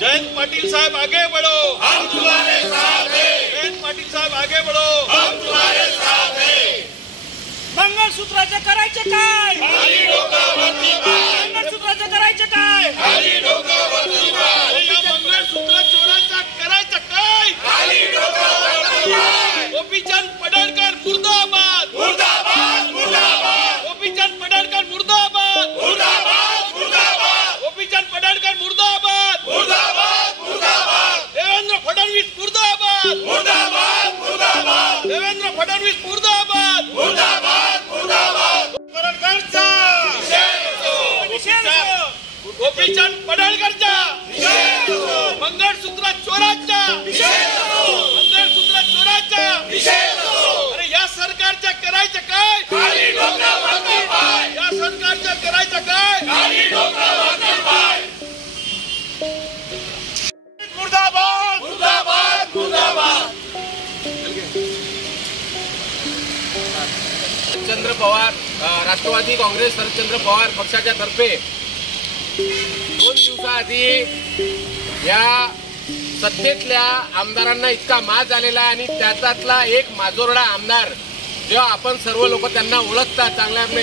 जयंत पाटील साहब आगे बढ़ो, हम तुम्हारे साथ हैं। जयंत पाटील साहब आगे बढ़ो, हम तुम्हारे साथ हैं। मंगळसूत्राचं करायचं काय? खाली डोकावरती पाय, मंगळसूत्राचं करायचं काय? खाली डोकावरती पाय। या मंगळसूत्र चोराचा करायचं काय? खाली डोकावरती पाय। गोपीचंद पडळकर मुर्दाबाद, मुर्दाबाद, मुर्दाबाद। गोपीचंद पडळकर मुर्दाबाद, मुर्दाबाद, मुर्दाबाद। गोपीचंद पडळकर मुर्दाबाद, मुर्दाबाद, मुर्दाबाद। देवेंद्र फडणवीस मुर्दाबाद, मुर्दाबाद, मुर्दाबाद। देवेंद्र फडणवीस मुर्दाबाद, मुर्दाबाद, मुर्दाबाद। पडळकरचा गोपीचंद पडळकरचा मंगळसूत्र चोराचा, मंगळसूत्र चोराचा। अरे या सरकारच्या करायचं काय? खाली डोकावरती पाय। या सरकारच्या करायचं काय? खाली डोकावरती पाय। मुर्दाबाद, मुर्दाबाद, मुर्दाबाद। शरदचंद्र पवार राष्ट्रवादी काँग्रेस शरदचंद्र पवार पक्षाच्या तर्फे 2 दिवसाआधी या सत्तेतल्या आमदारांना इतका माज आलेला आणि त्याच्यातला एक माजोरडा आमदार जेव्हा आपण सर्व लोक त्यांना ओळखतात चांगल्याने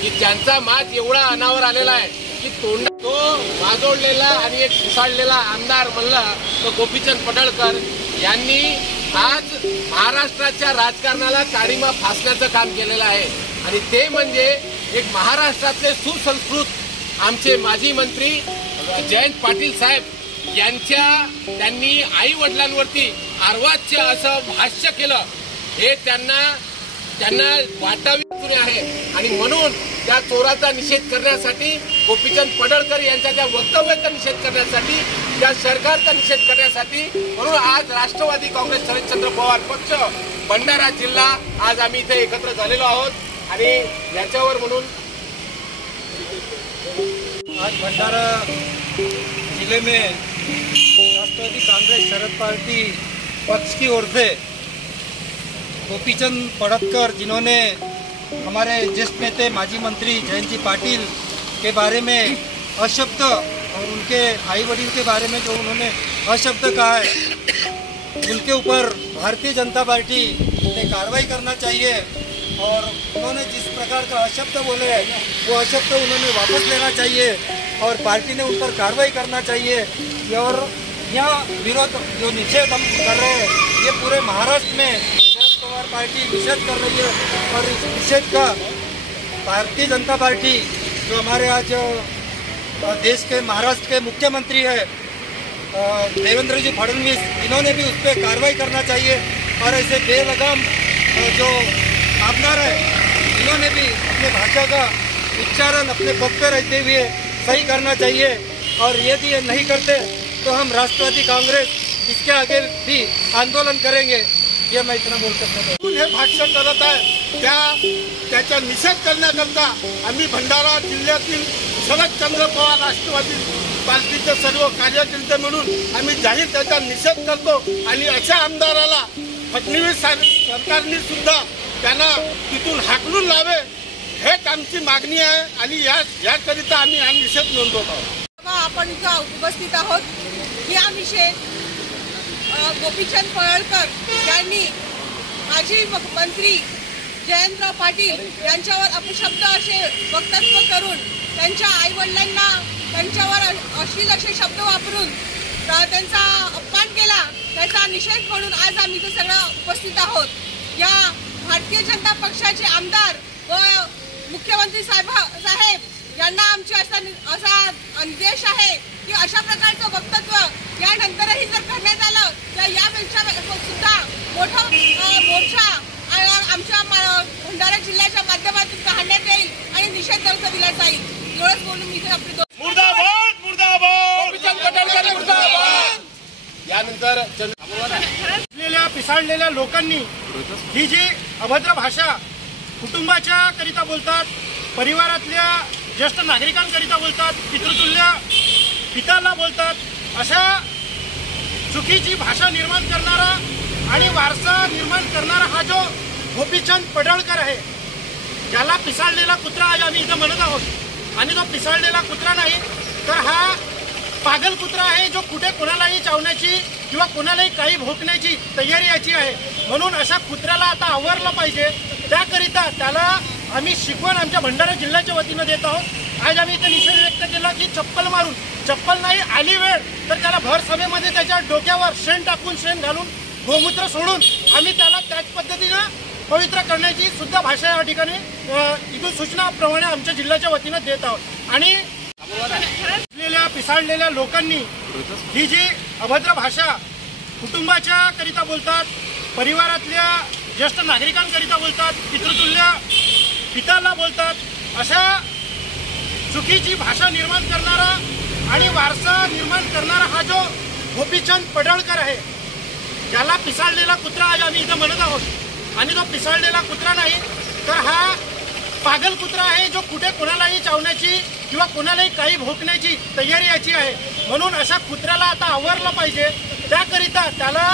की त्यांचा माज एवढा अनावर आलेला आहे की तो माजोडलेला आणि एक पिसाळलेला आमदार म्हणला तर गोपीचंद पडळकर यांनी आज महाराष्ट्राच्या राजकारणाला काळीमा फासण्याचं काम केलेलं आहे। आणि ते म्हणजे एक महाराष्ट्रातले सुसंस्कृत आमचे माजी मंत्री जयंत पाटील साहेब त्यांनी आई वडिलांवरती अर्वाच्य असं भाष्य केलं हे त्यांना वाटावी आहे। आणि म्हणून त्या चोराचा निषेध करण्यासाठी गोपीचंद पडळकर यांच्या त्या वक्तव्याचा निषेध करण्यासाठी त्या सरकारचा निषेध करण्यासाठी म्हणून आज राष्ट्रवादी काँग्रेस शरदचंद्र पवार पक्ष भंडारा जिल्हा आज आम्ही इथे एकत्र झालेलो आहोत। आणि याच्यावर म्हणून आज भंडारा जिले में राष्ट्रवादी कांग्रेस शरद पार्टी पक्ष की ओर से गोपीचंद पडळकर जिन्होंने हमारे ज्येष्ठ नेता माजी मंत्री जयंत जी पाटिल के बारे में अशब्द और उनके भाई बहन के बारे में जो उन्होंने अशब्द कहा है उनके ऊपर भारतीय जनता पार्टी ने कार्रवाई करना चाहिए। और उन्होंने जिस प्रकार का अशब्द बोले हैं वो अशब्द उन्होंने वापस लेना चाहिए और पार्टी ने उन पर कार्रवाई करना चाहिए। और यह विरोध जो निषेध हम कर रहे हैं ये पूरे महाराष्ट्र में शरद पवार पार्टी निषेध कर रही है। और इस निषेध का भारतीय जनता पार्टी जो हमारे आज देश के महाराष्ट्र के मुख्यमंत्री है देवेंद्र जी फडणवीस इन्होंने भी उस पर कार्रवाई करना चाहिए। और ऐसे बेलगाम जो आमदार है इन्होंने भी अपने भाषा का उच्चारण अपने पद पर रहते हुए सही करना चाहिए। और यदि ये नहीं करते तो हम राष्ट्रवादी कांग्रेस इसके आगे भी आंदोलन करेंगे। ये मैं इतना बोल सकता हूँ। हे भाष्य करत आहे त्याचा निषेध करण्याकरता आम्ही भंडारा जिल्ह्यातील शरदचंद्र पवार राष्ट्रवादी पार्टीचे सर्व कार्यकर्ते म्हणून आम्ही जाहीर त्याचा निषेध करतो। आणि अशा आमदाराला फडणवीस सरकारने सुद्धा त्यांना तिथून हाकलून लावे हेच आमची मागणी आहे। आणि याकरिता आम्ही हा निषेध नोंदवत आहोत। आपण इथं उपस्थित आहोत। हा निषेध गोपीचंद पडळकर यांनी माजी मंत्री जयंतराव पाटील यांच्यावर अपशब्द असे वक्तव्य करून त्यांच्या आईवडिलांना त्यांच्यावर अश्लील असे शब्द वापरून त्यांचा अपमान केला त्याचा निषेध म्हणून आज आम्ही इथे सगळं उपस्थित आहोत। या भारतीय जनता पक्षाचे आमदार व मुख्यमंत्री साहेब यांना आमचे असा आदेश आहे की अशा प्रकारचं वक्तव्य यानंतरही जर करण्यात आलं तर यापेक्षा सुद्धा मोठा मोर्चा आमच्या भंडारा जिल्ह्याच्या माध्यमातून काढण्यात येईल आणि निषेध दर्जा दिला जाईल। एवढंच बोलून मी आपले मुर्दाबाद, मुर्दाबाद, मुर्दाबाद। यानंतर पिसाळलेल्या लोकांनी ही जी अभद्र भाषा कुटुंबाच्या करिता बोलतात, परिवारातल्या ज्येष्ठ नागरिकांकरिता बोलतात, पितृतुल्य पित्याला बोलतात, अशा चुकीची भाषा निर्माण करणारा आणि वारसा निर्माण करणारा हा जो गोपीचंद पडळकर आहे ज्याला पिसाळलेला कुत्रा आज आम्ही इथं म्हणत आहोत। आणि तो पिसाळलेला कुत्रा नाही तर हा पागल कुत्रा आहे जो कुठे कोणालाही चावण्याची किंवा कोणालाही काही भोकण्याची तयारी याची आहे. म्हणून अशा कुत्र्याला आता आवरलं पाहिजे. त्याकरिता त्याला आम्ही शिकवण आमच्या भंडारा जिल्ह्याच्या वतीनं देत आहोत. आज आम्ही इथे निषेध व्यक्त केला की चप्पल मारून, चप्पल नाही आली वेळ तर त्याला भर सभेमध्ये त्याच्या डोक्यावर शेण टाकून, शेण घालून, गोमूत्र सोडून आम्ही त्याला त्याच पद्धतीनं पवित्र करण्याची सुद्धा भाषा या ठिकाणी इथून सूचनाप्रमाणे आमच्या जिल्ह्याच्या वतीनं देत आहोत. आणि पिसाळलेल्या लोकांनी ही जी अभद्र भाषा कुटुंबाच्या करिता बोलतात, परिवारातल्या ज्येष्ठ नागरिकांकरिता बोलतात, पितृतुल्य पित्याला बोलतात, अशा चुकीची भाषा निर्माण करणारा आणि वारसा निर्माण करणारा हा जो गोपीचंद पडळकर आहे, त्याला पिसाळलेला कुत्रा आज आम्ही इथं म्हणत आहोत. आणि तो पिसाळलेला कुत्रा नाही तर हा पागल कुत्रा आहे जो कुठे कोणालाही चावण्याची किंवा कोणालाही काही भोकण्याची तयारी याची आहे. म्हणून अशा कुत्र्याला आता आवरलं पाहिजे. त्याकरिता त्याला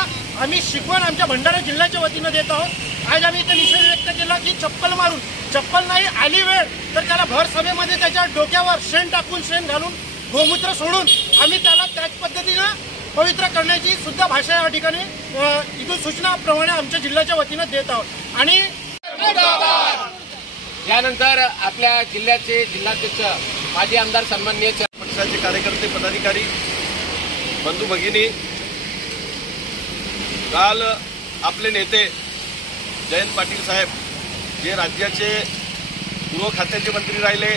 आम्ही शिकवण आमच्या भंडारा जिल्ह्याच्या वतीनं देत आहोत. आज आम्ही इथे निषेध व्यक्त केला की चप्पल मारून, चप्पल नाही आली वेळ तर त्याला भर सभेमध्ये त्याच्या डोक्यावर शेण टाकून, शेण घालून, गोमूत्र सोडून आम्ही त्याला त्याच पद्धतीनं पवित्र करण्याची सुद्धा भाषा या ठिकाणी इथून सूचनाप्रमाणे आमच्या जिल्ह्याच्या वतीनं देत आहोत. आणि यानंतर आपल्या जिल्ह्याचे जिल्हाध्यक्ष माजी आमदार सन्माननीय पक्षाचे कार्यकर्ते, पदाधिकारी, बंधू भगिनी, काल आपले नेते जयंत पाटील साहेब जे राज्याचे गृह खात्याचे मंत्री राहिले,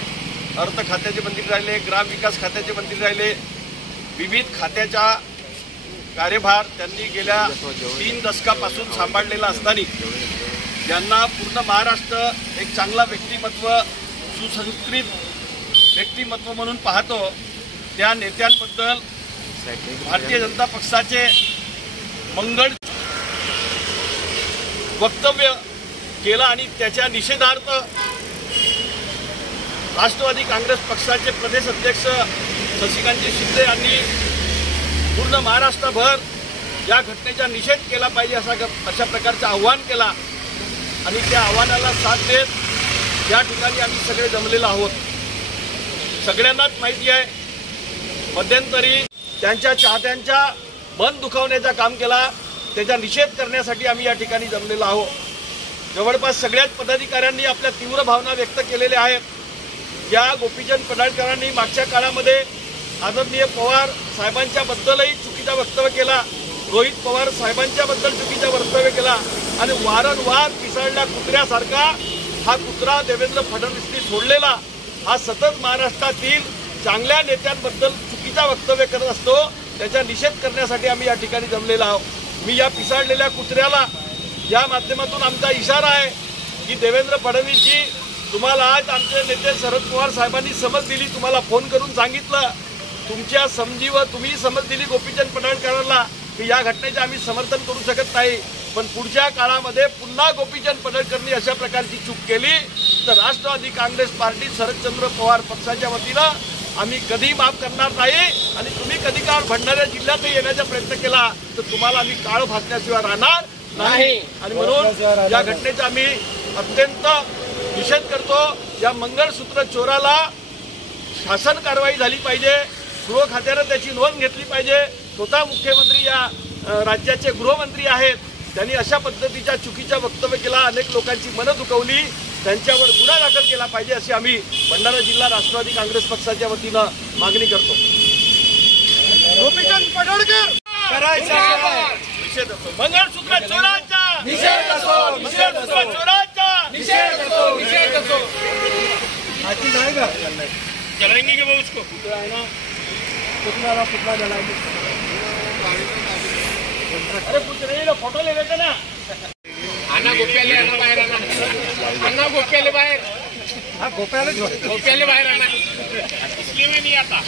अर्थ खात्याचे मंत्री राहिले, ग्रामविकास खात्याचे मंत्री राहिले, विविध खात्याचा कार्यभार त्यांनी गेल्या 3 दशकापासून सांभाळलेला असताना ज्यांना पूर्ण महाराष्ट्र एक चांगला व्यक्तिमत्व, सुसंस्कृत व्यक्तिमत्व म्हणून पाहतो, त्या नेत्यांबद्दल भारतीय जनता पक्षाचे मंगळ वक्तव्य केलं आणि त्याच्या निषेधार्थ राष्ट्रवादी काँग्रेस पक्षाचे प्रदेश अध्यक्ष शशिकांतजी शिंदे यांनी पूर्ण महाराष्ट्रभर या घटनेचा निषेध केला पाहिजे अशा प्रकारचं आव्हान केला. आणि त्या आव्हानाला साथ देत या ठिकाणी आम्ही सगळे जमलेलो आहोत. सगळ्यांनाच माहिती आहे, मध्यंतरी त्यांच्या चाहत्यांच्या मन दुखावण्याचं काम केला, त्याचा निषेध करण्यासाठी आम्ही या ठिकाणी जमलेलो आहोत. जवळपास सगळ्याच पदाधिकाऱ्यांनी आपल्या तीव्र भावना व्यक्त केलेल्या आहेत. या गोपीचंद पडळकरांनी मागच्या काळामध्ये आदरणीय पवार साहेबांच्या बद्दलही चुकीचा वक्तव्य केला, रोहित पवार साहेबांच्या बद्दल चुकीचा वक्तव्य केला आणि वारंवार पिसाळल्या कुत्र्यासारखा हा कुत्रा देवेंद्र फडणवीसनी सोडलेला हा सतत महाराष्ट्रातील चांगल्या नेत्यांबद्दल चुकीचा वक्तव्य करत असतो. त्याचा निषेध करण्यासाठी आम्ही या ठिकाणी जमलेलो आहोत. मी या पिसाळलेल्या कुत्र्याला या माध्यमातून आमचा इशारा आहे की देवेंद्र फडणवीसजी, तुम्हाला आज आमचे नेते शरद पवार साहेबांनी समज दिली, तुम्हाला फोन करून सांगितलं, तुमच्या समजीवर तुम्ही समज दिली गोपीचंद पडळकरांना की या घटनेचे आम्ही समर्थन करू शकत नाही, पण पुढच्या काळामध्ये पुन्हा गोपीचंद पडळकरांनी अशा प्रकारची चूक केली तर राष्ट्रवादी काँग्रेस पार्टी शरदचंद्र पवार पक्षाच्या वतीनं आम्ही कधी माफ करणार नाही. आणि तुम्ही कधी काळ भंडारा जिल्ह्यात येण्याचा प्रयत्न केला तर तुम्हाला आम्ही काळ फासण्याशिवाय राहणार नाही. आणि म्हणून या घटनेचा आम्ही अत्यंत निषेध करतो. या मंगळसूत्र चोराला शासन कारवाई झाली पाहिजे, गृह खात्यानं त्याची नोंद घेतली पाहिजे. स्वतः मुख्यमंत्री या राज्याचे गृहमंत्री आहेत, त्यांनी अशा पद्धतीच्या चुकीच्या वक्तव्य केला, अनेक लोकांची मनं दुखवली, त्यांच्यावर गुन्हा दाखल केला पाहिजे अशी आम्ही भंडारा जिल्हा राष्ट्रवादी काँग्रेस पक्षाच्या वतीनं मागणी करतो. गोपीचंद पडळकर निषेध असो, मंगळसूत्र चोरांचा निषेध असो, मंगळसूत्र चोरांचा निषेध असो, निषेध असो. हाथी जाएगा जलाएंगे वो उसको पुतला है ना, पुतला जलाएंगे. अरे पुतळे फोटो ले लेते ना. अन्ना गोप्याले, अन्ना बाहेर आणा, अन्ना गोप्याले बाहेर, हाँ गोप्याला गोप्याले बाहेर आणा. इसलिए मैं नहीं आता.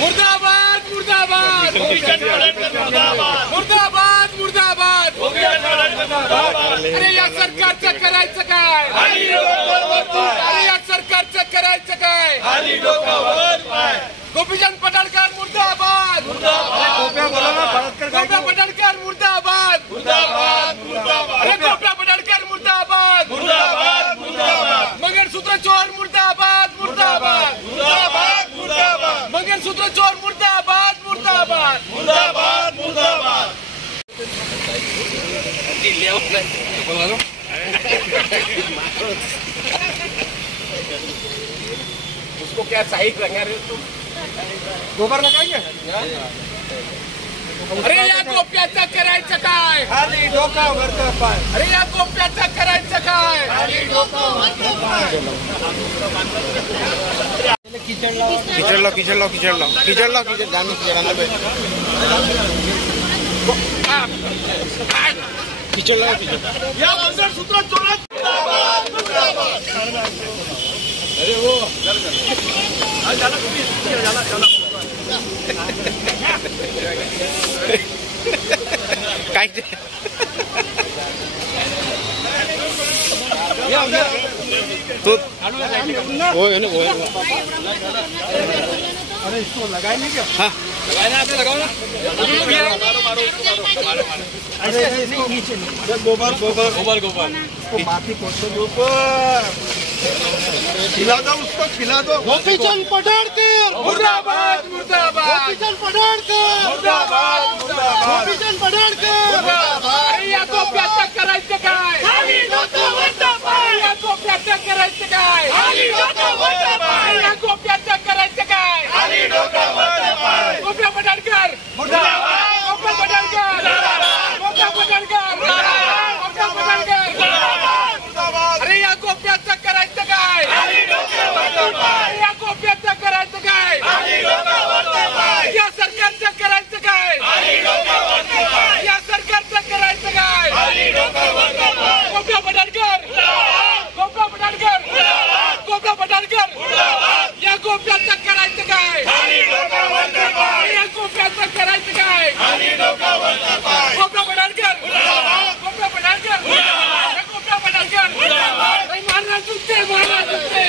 मुर्दाबाद, मुर्दाबाद, गोपीचंद पडळकर मुर्दाबाद, मुर्दाबाद, मुर्दाबाद. गोपीचंद पडळकर मुर्दाबाद. अरे या सरकारचं करायचं काय? खाली डोकं वर पाय, अरे या सरकारचं करायचं काय? खाली डोकं वर पाय. गोपीचंद पडळकर मुर्दाबाद, मुर्दाबाद, गोप्या बोला ना, भारत गोप्या पडळकर मुर्दाबाद, मुर्दाबाद, मुर्दाबाद, अरे गोप्या पडळकर मुर्दाबाद, मुर्दाबाद, मुर्दाबाद. मंगळसूत्र चोर मुर्दाबाद, मुर्दाबाद. उसको क्या साइड लगा रहे हो? गोबर लगाएंगे. अरे या गोप्याचं करायचं काय? खाली डोका वरचा पाय. अरे या गोप्याचं करायचं काय? खाली डोका वरचा पाय. या मंगळसूत्रात जोरात काय ते? अरे इसको लगाएंगे क्या? अरे इसको नीचे गोबर उसको माटी पोछो ऊपर. खिला दो उसको, खिला दो. गोपीचंद पडळकर मुर्दाबाद मुर्दाबाद गोपीचंद पडळकर मुर्दाबाद मुर्दाबाद गोपीचंद पडळकर अरे या गोप्याचं करायचं काय? या गोप्याचं करायचं काय? या गोप्याचं करायचं काय? गोप्या पडळकर गोप्या पडळकर गोप्या पडळकर गोप्या पडळकर. अरे या गोप्याचं करायचं काय? या गोप्याचं करायचं काय? या सरकारचं करायचं काय? या सरकारचं करायचं काय? गोप्या पडळकर गोप्या पडळकर गोप्या पडळकर. या गोप्याचं करायचं काय? या गोप्याचं करायचं काय? गोप्या पडळकर गोप्या पडळकर गोप्या पडळकर. मारणार चुकते मारणार चुकते.